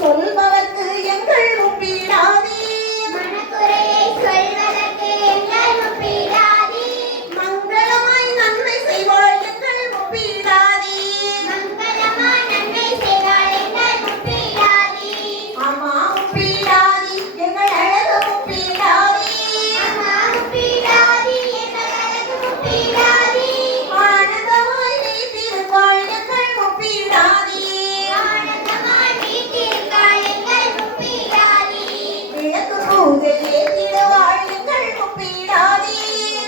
சொல்பவர்க்கு எங்கள் முப்பீடாதே மனக்குறையை சொல்வதற்கு எங்கள் முப்பீடாதே மங்களமாய் நன்மை செய்வாள் எங்கள் முப்பீடாதே மங்களமாய் நன்மை செய்வாள் எங்கள் முப்பீடாதே அம்மா முப்பீடாதே எங்கள் அழகு முப்பீடாதே அம்மா முப்பீடாதே எங்கள் அழகு முப்பீடாதே ஆனந்தமாய் வீட்டிருப்பாள் எங்கள் முப்பீடாதே ஆனந்தமாய் வீட்டிருக்காள் எங்கள் முப்பீடாதே விளக்கு பூஜை ஏற்றிடுவாள் எங்கள் முப்பீடாதே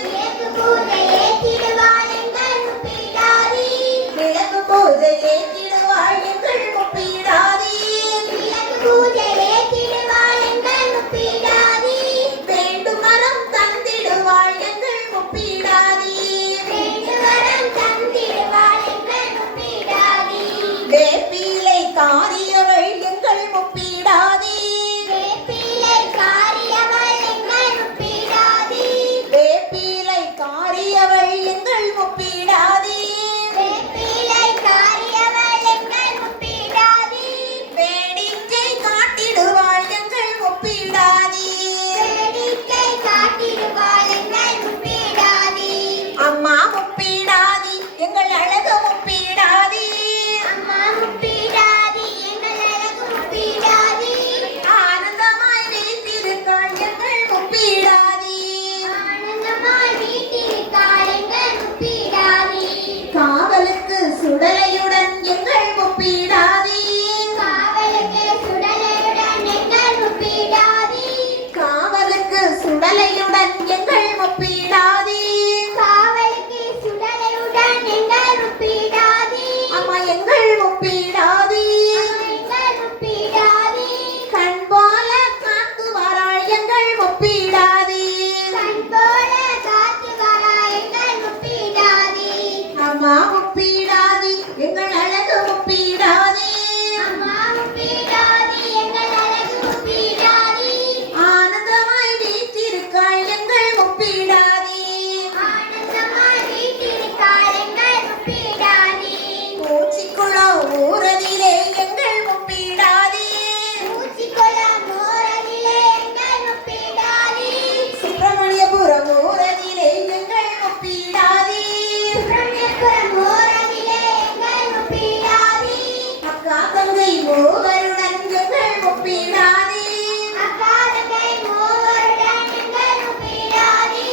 விளக்கு பூஜை ஏற்றிடுவாள் எங்கள் முப்பீடாதே விளக்கு பூஜை ஏற்றிடுவாள் எங்கள் முப்பீடாதே விளக்கு பூஜை ஏற்றிடுவாள் எங்கள் முப்பீடாதே வேண்டும் மரம் தந்திடுவாள் எங்கள் முப்பீடாதே வேண்டுவரம் தந்திடுவாள் எங்கள் முப்பீடாதே வேப்பிலை காரியவள் எங்கள் முப்பீடாதே வேப்பிலை காரியவள் எங்கள் முப்பீடாதே வேப்பிலை காரியவள் எங்கள் முப்பீடாதே வேப்பிலை காரியவள் எங்கள் முப்பீடாதே வேடிக்கை காட்டிடுவாள் எங்கள் முப்பீடாதே வேடிக்கை காட்டிடுவாள் எங்கள் முப்பீடாதே அம்மா முப்பீடாதே எங்கள் அழகு முப்பீடாதே அம்மா முப்பீடாதே எங்கள் அழகு முப்பீடாதே ஆனந்தமாய் வீட்டிருக்காள் எங்கள் முப்பீடாதே ஆனந்தமாய் வீட்டிருக்காள் எங்கள் முப்பீடாதே காவலுக்கு சுடலையுடன் எங்கள் முப்பீடாதே காவலுக்கு சுடலையுடன் எங்கள் முப்பீடாதே காவலுக்கு சுடலையுடன் எங்கள் முப்பீடாதே காவலுக்கு சுடலையுடன் எங்கள் முப்பீடாதே அம்மா எங்கள் முப்பீடாதே எங்கள் முப்பீடாதே கண் போல காத்து வராள் எங்கள் முப்பீடாதே கண் போல காத்து வரா எங்கள் முப்பீடாதே அம்மா முப்பீடாதே எங்கள் அழகு முப்பீடாதே அம்மா முப்பீடாதே எங்கள் அழகு முப்பீடாதே ஆனந்தமாய் வீற்றிருக்காள் எங்கள் முப்பீடாதே ஆனந்தமாய் வீட்டிருக்காள் எங்கள் முப்பீடாதே பூச்சிக்குளம் ஊரதிலே எங்கள் முப்பீடாதே பூச்சிக்குளம் ஓரதிலே எங்கள் முப்பீடாதே சுப்பிரமணியபுரம் ஊரதிலே எங்கள் முப்பீடாதே சுப்பிரமணியபுரம் ஓரதிலே எங்கள் முப்பீடாதே அக்கா தங்கை மூவருடன் எங்கள் முப்பீடாதே அக்கா தங்கை மூவருடன் எங்கள் முப்பீடாதே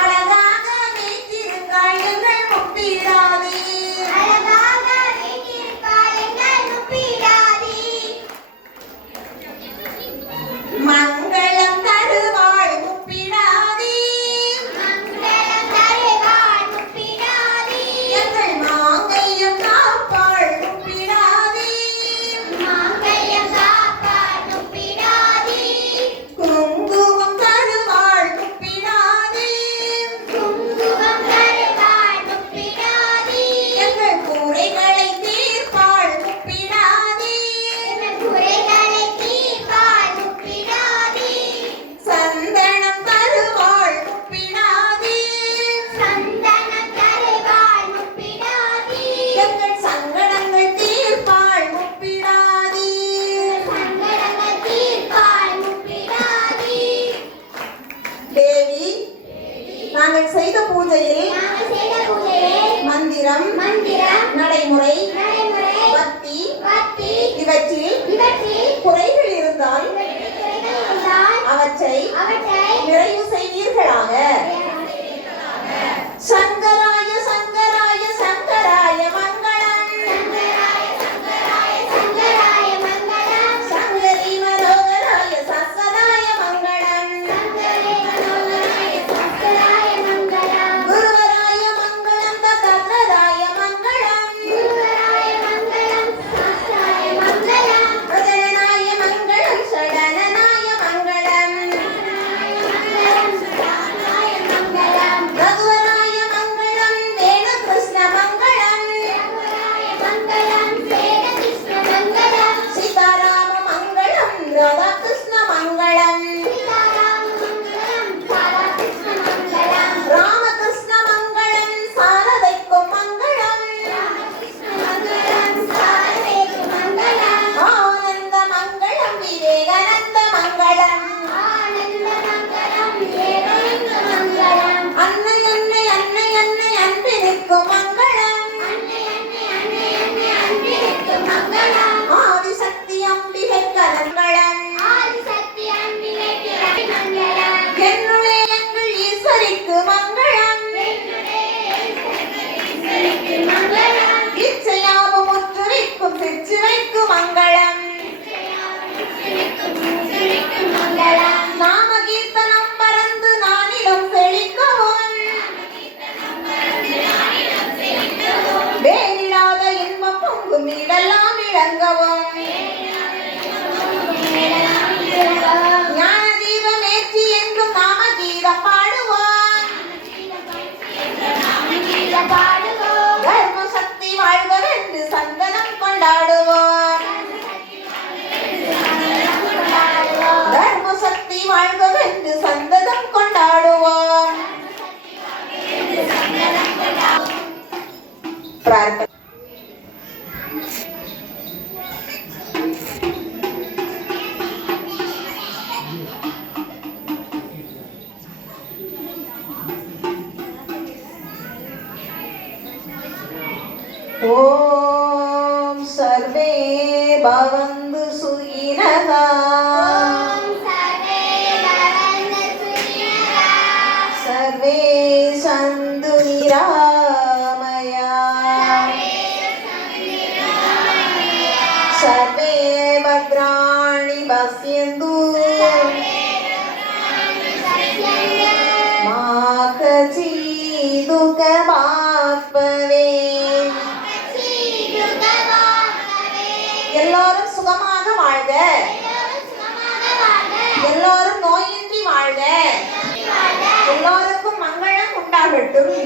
அழகாக வீற்றிருக்காள் எங்கள் முப்பீடாதே அழகாக வீட்டிருக்காள் எங்கள் முப்பீடாதே மங்களம் தருவாள் முப்பீடாதே மங்களம் தருவாள் முப்பீடாதே எங்கள் மாங்கையம் காப்பாள் முப்பீடாதே மாங்கல்யம் காப்பாள் முப்பீடாதே குங்குமம் தருவாள் முப்பீடாதே குங்குமம் தருவாள் முப்பீடாதே எங்கள் குறைகளை தீர்ப்பாள் முப்பீடாதே எங்கள் குறைகளை தீர்ப்பாள் முப்பீடாதே சந்தனம் தருவாள் முப்பீடாதே சந்தனம் தருவாள் முப்பீடாதே எங்கள் சங்கடங்கள் தீர்ப்பாள் முப்பீடாதே சங்கடங்கள் தீர்ப்பாள் முப்பீடாதே தேவி நாங்கள் செய்த பூஜையில் நாங்கள் செய்த பூஜையை மந்திரம் மந்திரம் நடைமுறை நடைமுறை பக்தி பக்தி இவற்றில் இவற்றில் குறைகள் இருந்தால் குறைகள் இருந்தால் அவற்றை அவற்றை நிறைவு செய்வீர்களாக சங்கராய சங்கராய சங்கராய மங்களம் சங்கராய சங்கராய சங்கராய மங்களம் சங்கரி மனோகராய சசதாய மங்களம் சங்கரே மனோகராய சங்கராய மங்களம் குருவராய மங்களம் தத்ராய மங்களம் குருவராய மங்களம் சாஸ்திராய மங்களம் பிரதனாய மங்களம் ஷடனாய மங்களம் சரணாய வாழ்கவென்று சந்தனம் கொண்டாடுவோம். தர்மசக்தி வாழ்கவென்று சந்தனம் கொண்டாடுவோம். பிரார்த்தனை. ஓம் சர்வே பவந்து சுயினः. सर्वे सन्तु निरामयाः. सर्वे भद्राणि पश्यन्तु मा कचित् दुःखभाग् भवेत्. எல்லோரும் சுகமாக வாழ்க. எல்லோரும் நோயின்றி வாழ்க. எல்லோருக்கும் மங்களம் உண்டாகட்டும்.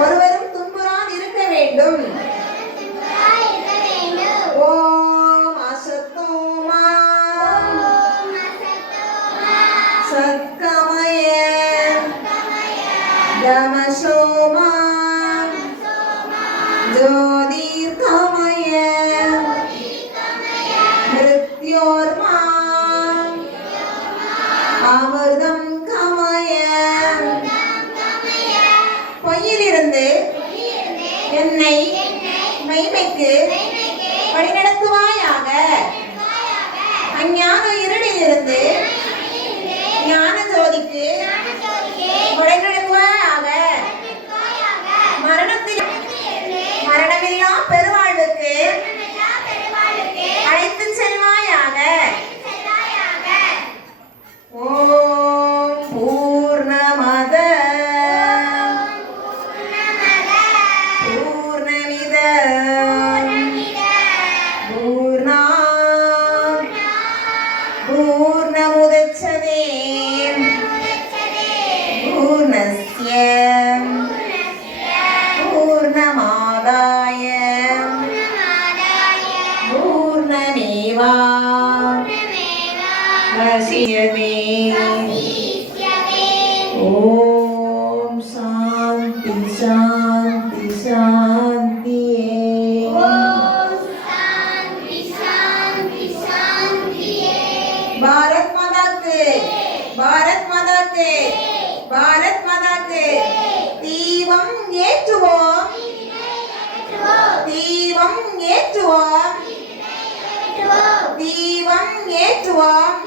ஒருவரும் துன்புறாது இருக்க வேண்டும். ஓம் அசத்தோமா சத்கமய தமசோமா ஜோதிர்கமய மிருத்யோர்மா அமிர்தம் கமய. பொய்யிலிருந்து என்னை மெய்மைக்கு வழிநடத்துவாயாக. அஞ்ஞான இருளிலிருந்து ஞான ஜோதிக்கு வழிநடத்துவாயாக. மரணமில்லா பெருவாழ்வுக்கு அழைத்து செல்வாயாக. ஓம் பூர்ணமத பூர்ணமித பூர்ணாத் பூர்ணமுதச்யதே பூர்ணஸ்ய பூர்ணமாதாய பூர்ணமேவாவசிஷ்யதே. ஓம் சாந்தி சாந்தி சாந்தியே. பாரத் மாதாக்கு பாரத் மாதாக்கு பாரத் மாதாக்கு. தீபம் ஏற்றுவோம். தீபம் ஏற்றுவோம். தீபம் ஏற்றுவோம்.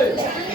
மங்கள்